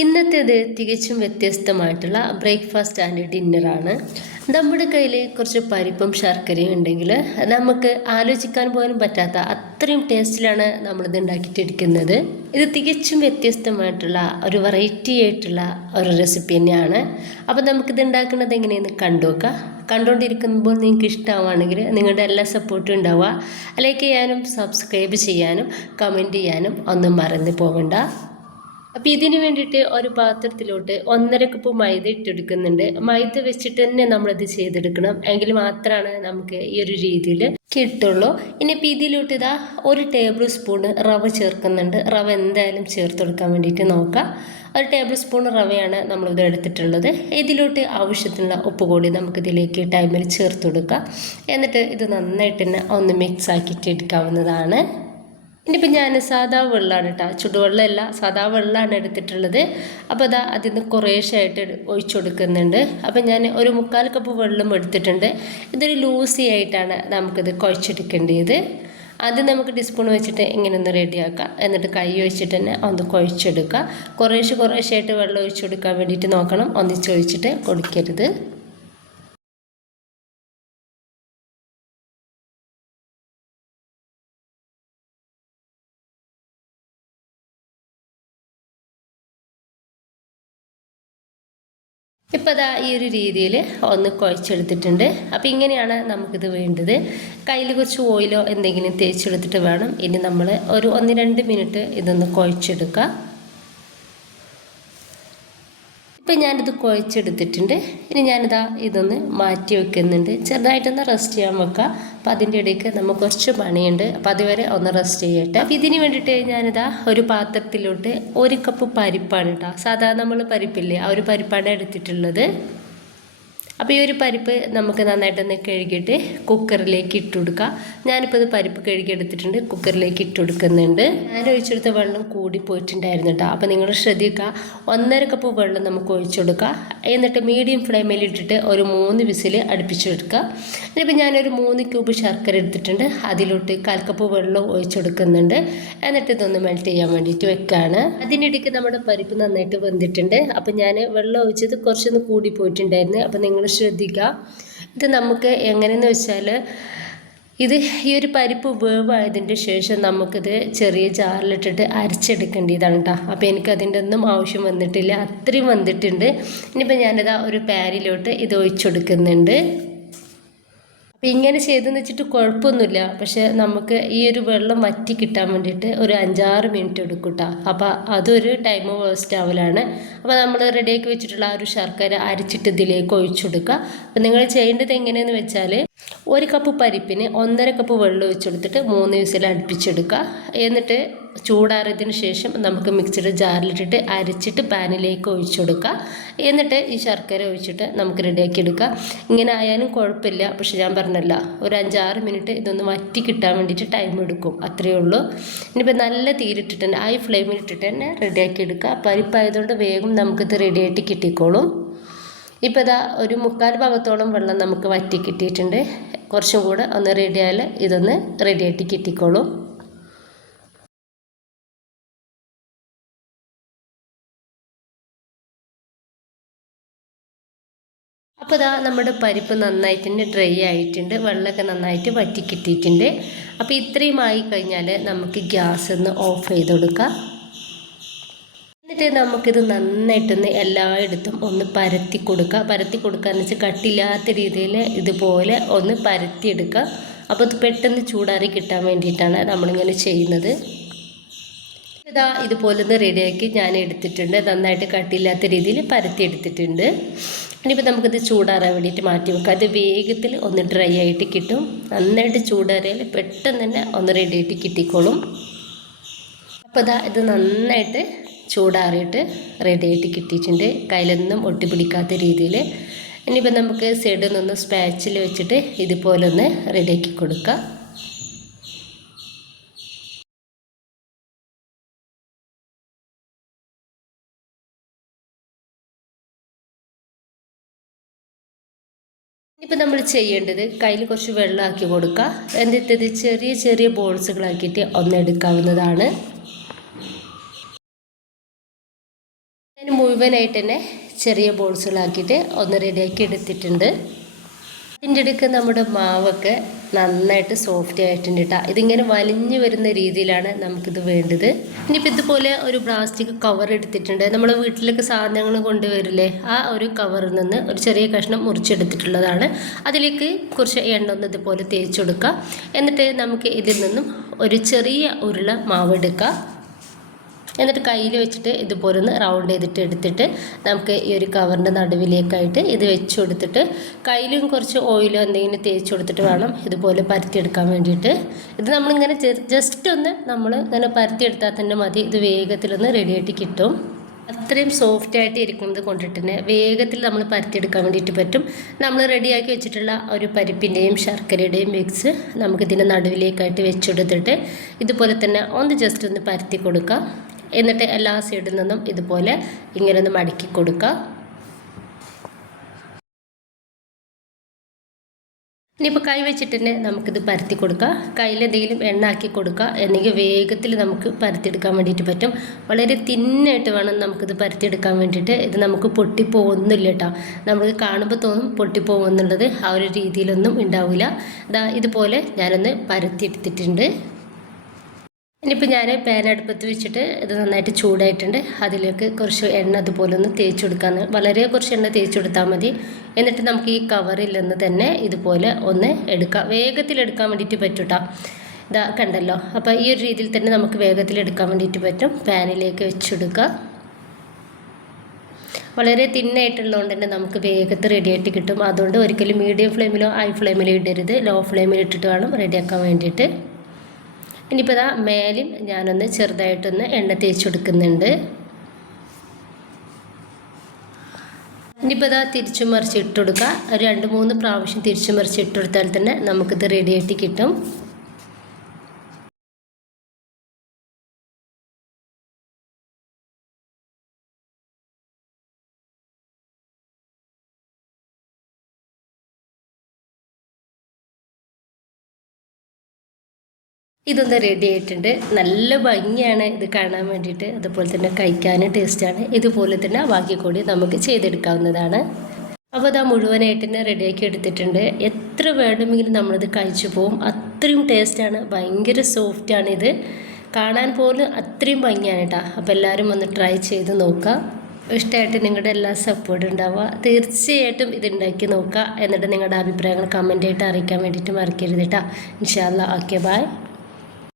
ഇന്നത്തേത് തികച്ചും വ്യത്യസ്തമായിട്ടുള്ള breakfast and ഡിന്നറാണ്. നമ്മുടെ കയ്യിൽ കുറച്ച് പരിപ്പും ശർക്കരയും ഉണ്ടെങ്കിൽ നമുക്ക് ആലോചിക്കാൻ പോലും പറ്റാത്ത അത്രയും ടേസ്റ്റിലാണ് നമ്മളിത് ഉണ്ടാക്കിയിട്ടിരിക്കുന്നത്. ഇത് തികച്ചും വ്യത്യസ്തമായിട്ടുള്ള ഒരു വെറൈറ്റി ആയിട്ടുള്ള ഒരു റെസിപ്പി തന്നെയാണ്. അപ്പോൾ നമുക്കിത് ഉണ്ടാക്കുന്നത് എങ്ങനെയെന്ന് കണ്ടുനോക്കാം. കണ്ടുകൊണ്ടിരിക്കുമ്പോൾ നിങ്ങൾക്ക് ഇഷ്ടമാണെങ്കിൽ നിങ്ങളുടെ എല്ലാ സപ്പോർട്ടും ഉണ്ടാവുക. ലൈക്ക് ചെയ്യാനും സബ്സ്ക്രൈബ് ചെയ്യാനും കമൻറ്റ് ചെയ്യാനും ഒന്നും മറന്നു പോകണ്ട. അപ്പോൾ ഇതിന് വേണ്ടിയിട്ട് ഒരു പാത്രത്തിലോട്ട് 1.5 കപ്പ് മൈദ ഇട്ടെടുക്കുന്നുണ്ട്. മൈദ വെച്ചിട്ട് തന്നെ നമ്മളിത് ചെയ്തെടുക്കണം, എങ്കിൽ മാത്രമാണ് നമുക്ക് ഈ ഒരു രീതിയിൽ കിട്ടുള്ളൂ. ഇനിയിപ്പോൾ ഇതിലോട്ട് ഇതാ 1 ടേബിൾ സ്പൂൺ റവ ചേർക്കുന്നുണ്ട്. റവ എന്തായാലും ചേർത്തെടുക്കാൻ വേണ്ടിയിട്ട് നോക്കാം. 1 ടേബിൾ സ്പൂൺ റവയാണ് നമ്മളിത് എടുത്തിട്ടുള്ളത്. ഇതിലോട്ട് ആവശ്യത്തിനുള്ള ഉപ്പ് കൂടി നമുക്കിതിലേക്ക് ടൈമിൽ ചേർത്ത് കൊടുക്കാം. എന്നിട്ട് ഇത് നന്നായിട്ട് തന്നെ ഒന്ന് മിക്സ് ആക്കിയിട്ട് എടുക്കാവുന്നതാണ്. ഇനിയിപ്പോൾ ഞാൻ സാധാ വെള്ളമാണ് കേട്ടോ, ചുടുവെള്ളമല്ല, സാധാ വെള്ളമാണ് എടുത്തിട്ടുള്ളത്. അപ്പോൾ അതാ അതിൽ നിന്ന് കുറേശ്ശായിട്ട് ഒഴിച്ചു കൊടുക്കുന്നുണ്ട്. അപ്പോൾ ഞാൻ ഒരു 3/4 കപ്പ് വെള്ളം എടുത്തിട്ടുണ്ട്. ഇതൊരു ലൂസി ആയിട്ടാണ് നമുക്കിത് കുഴച്ചെടുക്കേണ്ടത്. ആദ്യം നമുക്ക് ടീസ്പൂൺ വെച്ചിട്ട് ഇങ്ങനെ ഒന്ന് റെഡിയാക്കാം. എന്നിട്ട് കൈ ഒഴിച്ചിട്ട് തന്നെ ഒന്ന് കുഴച്ചെടുക്കുക. കുറേശ്ശായിട്ട് വെള്ളം ഒഴിച്ചു കൊടുക്കാൻ വേണ്ടിയിട്ട് നോക്കണം, ഒന്നിച്ചൊഴിച്ചിട്ട് കൊടുക്കരുത്. ഇപ്പോൾ അതാ ഈ ഒരു രീതിയിൽ ഒന്ന് കുഴച്ചെടുത്തിട്ടുണ്ട്. അപ്പോൾ ഇങ്ങനെയാണ് നമുക്കിത് വേണ്ടത്. കയ്യിൽ കുറച്ച് ഓയിലോ എന്തെങ്കിലും തേച്ചെടുത്തിട്ട് വേണം ഇനി നമ്മൾ ഒരു 1-2 മിനിറ്റ് ഇതൊന്ന് കുഴച്ചെടുക്കുക. ഇപ്പം ഞാനിത് കുഴച്ചെടുത്തിട്ടുണ്ട്. ഇനി ഞാനിതാ ഇതൊന്ന് മാറ്റി വെക്കുന്നുണ്ട്. ചെറുതായിട്ടൊന്ന് റെസ്റ്റ് ചെയ്യാൻ വെക്കുക. അപ്പോൾ അതിൻ്റെ ഇടയ്ക്ക് നമുക്ക് കുറച്ച് പണിയുണ്ട്. അപ്പോൾ അതുവരെ ഒന്ന് റെസ്റ്റ് ചെയ്യട്ടെ. അപ്പോൾ ഇതിന് വേണ്ടിയിട്ട് ഞാനിതാ ഒരു പാത്രത്തിലോട്ട് 1 കപ്പ് പരിപ്പാണ് കേട്ടോ. സാധാരണ നമ്മൾ പരിപ്പില്ലേ, ആ ഒരു പരിപ്പാണ് എടുത്തിട്ടുള്ളത്. അപ്പോൾ ഈ ഒരു പരിപ്പ് നമുക്ക് നന്നായിട്ടൊന്ന് കഴുകിയിട്ട് കുക്കറിലേക്ക് ഇട്ട് കൊടുക്കുക. ഞാനിപ്പോൾ ഇത് പരിപ്പ് കഴുകി എടുത്തിട്ടുണ്ട്, കുക്കറിലേക്ക് ഇട്ട് കൊടുക്കുന്നുണ്ട്. ഞാൻ ഒഴിച്ചെടുത്ത വെള്ളം കൂടി പോയിട്ടുണ്ടായിരുന്നു കേട്ടോ. അപ്പോൾ നിങ്ങൾ ശ്രദ്ധിക്കുക, 1.5 കപ്പ് വെള്ളം നമുക്ക് ഒഴിച്ചു കൊടുക്കുക. എന്നിട്ട് മീഡിയം ഫ്ലെയിമിൽ ഇട്ടിട്ട് ഒരു 3 വിസിൽ അടുപ്പിച്ചെടുക്കുക. ഇനിയിപ്പോൾ ഞാനൊരു 3 ക്യൂബ് ശർക്കര എടുത്തിട്ടുണ്ട്. അതിലോട്ട് 1/4 കപ്പ് വെള്ളം ഒഴിച്ചു കൊടുക്കുന്നുണ്ട്. എന്നിട്ട് ഇതൊന്ന് മെൽറ്റ് ചെയ്യാൻ വേണ്ടിയിട്ട് വെക്കുകയാണ്. അതിനിടയ്ക്ക് നമ്മുടെ പരിപ്പ് നന്നായിട്ട് വെന്തിട്ടുണ്ട്. അപ്പോൾ ഞാൻ വെള്ളം ഒഴിച്ചത് കുറച്ചൊന്ന് കൂടി പോയിട്ടുണ്ടായിരുന്നു. അപ്പോൾ നിങ്ങൾ ശ്രദ്ധിക്കുക. ഇത് നമുക്ക് എങ്ങനെയെന്ന് വെച്ചാൽ ഇത് ഈ ഒരു പരിപ്പ് വേവായതിൻ്റെ ശേഷം നമുക്കിത് ചെറിയ ജാറിലിട്ടിട്ട് അരച്ചെടുക്കേണ്ടതാണ് കേട്ടോ. അപ്പോൾ എനിക്ക് അതിൻ്റെ ഒന്നും ആവശ്യം വന്നിട്ടില്ല, അത്രയും വന്നിട്ടുണ്ട്. ഇനിയിപ്പോൾ ഞാനിതാ ഒരു പാനിലോട്ട് ഇത് ഒഴിച്ചു കൊടുക്കുന്നുണ്ട്. അപ്പോൾ ഇങ്ങനെ ചെയ്തെന്ന് വെച്ചിട്ട് കുഴപ്പമൊന്നുമില്ല, പക്ഷേ നമുക്ക് ഈ ഒരു വെള്ളം വറ്റി കിട്ടാൻ വേണ്ടിയിട്ട് ഒരു 5-6 മിനിറ്റ് എടുക്കും കേട്ടോ. അപ്പോൾ അതൊരു ടൈം വേസ്റ്റ് ആവലാണ്. അപ്പോൾ നമ്മൾ റെഡിയാക്കി വെച്ചിട്ടുള്ള ആ ഒരു ശർക്കര അരച്ചിട്ട് ഇതിലേക്ക് ഒഴിച്ചു കൊടുക്കുക. അപ്പോൾ നിങ്ങൾ ചെയ്യേണ്ടത് എങ്ങനെയെന്ന് വെച്ചാൽ 1 കപ്പ് പരിപ്പിന് 1.5 കപ്പ് വെള്ളം ഒഴിച്ചു കൊടുത്തിട്ട് 3 വിസിൽ അടുപ്പിച്ചെടുക്കുക. എന്നിട്ട് ചൂടാറിയതിന് ശേഷം നമുക്ക് മിക്സിയുടെ ജാറിലിട്ടിട്ട് അരച്ചിട്ട് പാനിലേക്ക് ഒഴിച്ചു കൊടുക്കുക. എന്നിട്ട് ഈ ശർക്കര ഒഴിച്ചിട്ട് നമുക്ക് റെഡിയാക്കി എടുക്കുക. ഇങ്ങനെ ആയാലും കുഴപ്പമില്ല, പക്ഷെ ഞാൻ പറഞ്ഞല്ലോ, ഒരു 5-6 മിനിറ്റ് ഇതൊന്ന് വറ്റി കിട്ടാൻ വേണ്ടിയിട്ട് ടൈം എടുക്കും, അത്രയേ ഉള്ളൂ. ഇനിയിപ്പോൾ നല്ല തീരിട്ടിട്ട് തന്നെ ഹൈ ഫ്ലെയിമിൽ ഇട്ടിട്ട് തന്നെ റെഡിയാക്കി എടുക്കുക. പരിപ്പായതുകൊണ്ട് വേഗം നമുക്കിത് റെഡിയായിട്ട് കിട്ടിക്കോളും. ഇപ്പോൾ ഇതാ ഒരു 3/4 ഭാഗത്തോളം വെള്ളം നമുക്ക് വറ്റി കിട്ടിയിട്ടുണ്ട്. കുറച്ചും കൂടെ ഒന്ന് റെഡിയായാൽ ഇതൊന്ന് റെഡിയായിട്ട് കിട്ടിക്കോളും. അപ്പോൾ ഇതാ നമ്മുടെ പരിപ്പ് നന്നായിട്ട് തന്നെ ഡ്രൈ ആയിട്ടുണ്ട്, വെള്ളമൊക്കെ നന്നായിട്ട് വറ്റി കിട്ടിയിട്ടുണ്ട്. അപ്പോൾ ഇത്രയും ആയി കഴിഞ്ഞാൽ നമുക്ക് ഗ്യാസ് ഒന്ന് ഓഫ് ചെയ്ത് കൊടുക്കാം. എന്നിട്ട് നമുക്കിത് നന്നായിട്ടൊന്ന് എല്ലായിടത്തും ഒന്ന് പരത്തി കൊടുക്കുക. പരത്തി കൊടുക്കുകയെന്ന് വെച്ചാൽ കട്ടില്ലാത്ത രീതിയിൽ ഇതുപോലെ ഒന്ന് പരത്തിയെടുക്കുക. അപ്പോൾ ഇത് പെട്ടെന്ന് ചൂടാറി കിട്ടാൻ വേണ്ടിയിട്ടാണ് നമ്മളിങ്ങനെ ചെയ്യുന്നത്. ഇതാ ഇതുപോലെ ഒന്ന് റെഡിയാക്കി ഞാൻ എടുത്തിട്ടുണ്ട്. നന്നായിട്ട് കട്ടിയില്ലാത്ത രീതിയിൽ പരത്തി എടുത്തിട്ടുണ്ട്. ഇനിയിപ്പോൾ നമുക്കിത് ചൂടാറാൻ വേണ്ടിയിട്ട് മാറ്റി വെക്കാം. അത് വേഗത്തിൽ ഒന്ന് ഡ്രൈ ആയിട്ട് കിട്ടും. നന്നായിട്ട് ചൂടാറിയാൽ പെട്ടെന്ന് തന്നെ ഒന്ന് റെഡിയായിട്ട് കിട്ടിക്കോളും. അപ്പോൾ ഇതാ ഇത് നന്നായിട്ട് ചൂടാറിയിട്ട് റെഡിയായിട്ട് കിട്ടിയിട്ടുണ്ട്, കയ്യിലൊന്നും ഒട്ടിപ്പിടിക്കാത്ത രീതിയിൽ. ഇനിയിപ്പോൾ നമുക്ക് സൈഡിൽ നിന്ന് സ്പാച്ചിൽ വെച്ചിട്ട് ഇതുപോലെ ഒന്ന് റെഡിയാക്കി കൊടുക്കാം. ഇപ്പം നമ്മൾ ചെയ്യേണ്ടത് കയ്യിൽ കുറച്ച് വെള്ളമാക്കി കൊടുക്കുക. എന്നിട്ട് ഇത് ചെറിയ ചെറിയ ബോൾസുകളാക്കിയിട്ട് ഒന്ന് എടുക്കാവുന്നതാണ്. ഞാൻ മുഴുവനായിട്ട് തന്നെ ചെറിയ ബോൾസുകളാക്കിയിട്ട് ഒന്ന് റെഡിയാക്കി എടുത്തിട്ടുണ്ട്. ഇതിൻ്റെ ഇടയ്ക്ക് നമ്മുടെ മാവൊക്കെ നന്നായിട്ട് സോഫ്റ്റ് ആയിട്ടുണ്ട് കേട്ടോ. ഇതിങ്ങനെ വലിഞ്ഞു വരുന്ന രീതിയിലാണ് നമുക്കിത് വേണ്ടത്. ഇനിയിപ്പോൾ ഇതുപോലെ ഒരു പ്ലാസ്റ്റിക് കവർ എടുത്തിട്ടുണ്ട്. നമ്മുടെ വീട്ടിലൊക്കെ സാധനങ്ങൾ കൊണ്ടുവരില്ലേ, ആ ഒരു കവറിൽ നിന്ന് ഒരു ചെറിയ കഷ്ണം മുറിച്ചെടുത്തിട്ടുള്ളതാണ്. അതിലേക്ക് കുറച്ച് എണ്ണ ഒന്ന് ഇതുപോലെ തേച്ച് കൊടുക്കുക. എന്നിട്ട് നമുക്ക് ഇതിൽ നിന്നും ഒരു ചെറിയ ഉരുള മാവ് എടുക്കുക. എന്നിട്ട് കയ്യിൽ വെച്ചിട്ട് ഇതുപോലെ ഒന്ന് റൗണ്ട് ചെയ്തിട്ട് എടുത്തിട്ട് നമുക്ക് ഈ ഒരു കവറിൻ്റെ നടുവിലേക്കായിട്ട് ഇത് വെച്ച് കൊടുത്തിട്ട് കയ്യിലും കുറച്ച് ഓയിലോ എന്തെങ്കിലും തേച്ച് കൊടുത്തിട്ട് വേണം ഇതുപോലെ പരത്തിയെടുക്കാൻ വേണ്ടിയിട്ട്. ഇത് നമ്മളിങ്ങനെ ജസ്റ്റ് ഒന്ന് നമ്മൾ ഇങ്ങനെ പരത്തിയെടുത്താൽ തന്നെ മതി. ഇത് വേഗത്തിലൊന്ന് റെഡിയായിട്ട് കിട്ടും. അത്രയും സോഫ്റ്റായിട്ട് ഇരിക്കുന്നത് കൊണ്ടിട്ട് തന്നെ വേഗത്തിൽ നമ്മൾ പരത്തിയെടുക്കാൻ വേണ്ടിയിട്ട് പറ്റും. നമ്മൾ റെഡിയാക്കി വെച്ചിട്ടുള്ള ഒരു പരിപ്പിൻ്റെയും ശർക്കരയുടെയും മിക്സ് നമുക്കിതിൻ്റെ നടുവിലേക്കായിട്ട് വെച്ചെടുത്തിട്ട് ഇതുപോലെ തന്നെ ഒന്ന് ജസ്റ്റ് ഒന്ന് പരത്തി കൊടുക്കുക. എന്നിട്ട് എല്ലാ സൈഡിൽ നിന്നും ഇതുപോലെ ഇങ്ങനെ ഒന്ന് മടക്കി കൊടുക്കുക. ഇനിയിപ്പോൾ കൈ വെച്ചിട്ട് തന്നെ നമുക്കിത് പരത്തി കൊടുക്കുക. കയ്യിൽ എന്തെങ്കിലും എണ്ണ ആക്കി കൊടുക്കുക. എന്നെങ്കിൽ വേഗത്തിൽ നമുക്ക് പരത്തിയെടുക്കാൻ വേണ്ടിയിട്ട് പറ്റും. വളരെ തിന്നായിട്ട് വേണം നമുക്കിത് പരത്തിയെടുക്കാൻ വേണ്ടിയിട്ട്. ഇത് നമുക്ക് പൊട്ടിപ്പോകുന്നില്ല കേട്ടോ. നമുക്ക് കാണുമ്പോൾ തോന്നും പൊട്ടിപ്പോകുന്നുള്ളത്, ആ ഒരു രീതിയിലൊന്നും ഉണ്ടാവില്ല. ഇതുപോലെ ഞാനൊന്ന് പരത്തിയെടുത്തിട്ടുണ്ട്. ഇനിയിപ്പോൾ ഞാൻ പാൻ അടുപ്പത്ത് വെച്ചിട്ട് ഇത് നന്നായിട്ട് ചൂടായിട്ടുണ്ട്. അതിലേക്ക് കുറച്ച് എണ്ണ അതുപോലെ ഒന്ന് തേച്ച് കൊടുക്കാമെന്ന്, വളരെ കുറച്ച് എണ്ണ തേച്ച് കൊടുത്താൽ മതി. എന്നിട്ട് നമുക്ക് ഈ കവറിൽ നിന്ന് തന്നെ ഇതുപോലെ ഒന്ന് എടുക്കാം. വേഗത്തിലെടുക്കാൻ വേണ്ടിയിട്ട് പറ്റും കേട്ടോ. ഇതാ കണ്ടല്ലോ. അപ്പോൾ ഈ ഒരു രീതിയിൽ തന്നെ നമുക്ക് വേഗത്തിലെടുക്കാൻ വേണ്ടിയിട്ട് പറ്റും. പാനിലേക്ക് വെച്ചെടുക്കുക. വളരെ തിന്നായിട്ടുള്ളതുകൊണ്ട് തന്നെ നമുക്ക് വേഗത്തിൽ റെഡിയായിട്ട് കിട്ടും. അതുകൊണ്ട് ഒരിക്കലും മീഡിയം ഫ്ലെയിമിലോ ഹൈ ഫ്ലെയിമിലോ ഇടരുത്. ലോ ഫ്ലെയിമിൽ ഇട്ടിട്ട് വേണം റെഡിയാക്കാൻ വേണ്ടിയിട്ട്. ഇനിയിപ്പോൾ ഇതാ മേലും ഞാനൊന്ന് ചെറുതായിട്ടൊന്ന് എണ്ണ തേച്ച് കൊടുക്കുന്നുണ്ട്. ഇനിയിപ്പോൾ ഇതാ തിരിച്ചും മറിച്ച് ഇട്ട് കൊടുക്കുക. ഒരു 2-3 പ്രാവശ്യം തിരിച്ചും മറിച്ച് ഇട്ട് കൊടുത്താൽ തന്നെ നമുക്കിത് റെഡിയായിട്ട് കിട്ടും. ഇതൊന്ന് റെഡി ആയിട്ടുണ്ട്. നല്ല ഭംഗിയാണ് ഇത് കാണാൻ വേണ്ടിയിട്ട്. അതുപോലെ തന്നെ കഴിക്കാനും ടേസ്റ്റാണ്. ഇതുപോലെ തന്നെ ബാക്കി കൂടി നമുക്ക് ചെയ്തെടുക്കാവുന്നതാണ്. അപ്പോൾ അത് മുഴുവനായിട്ട് തന്നെ റെഡിയാക്കി എടുത്തിട്ടുണ്ട്. എത്ര വേണമെങ്കിലും നമ്മളിത് കഴിച്ചു പോവും. അത്രയും ടേസ്റ്റാണ്. ഭയങ്കര സോഫ്റ്റാണ്. ഇത് കാണാൻ പോലും അത്രയും ഭംഗിയാണ് കേട്ടോ. അപ്പോൾ എല്ലാവരും ഒന്ന് ട്രൈ ചെയ്ത് നോക്കുക. ഇഷ്ടമായിട്ട് നിങ്ങളുടെ എല്ലാ സപ്പോർട്ടും ഉണ്ടാവുക. തീർച്ചയായിട്ടും ഇത് ഉണ്ടാക്കി നോക്കുക. എന്നിട്ട് നിങ്ങളുടെ അഭിപ്രായങ്ങൾ കമൻ്റായിട്ട് അറിയിക്കാൻ വേണ്ടിയിട്ട് മറക്കരുത് കേട്ടോ. ഇൻഷാ അല്ലാഹ്. Okay, by.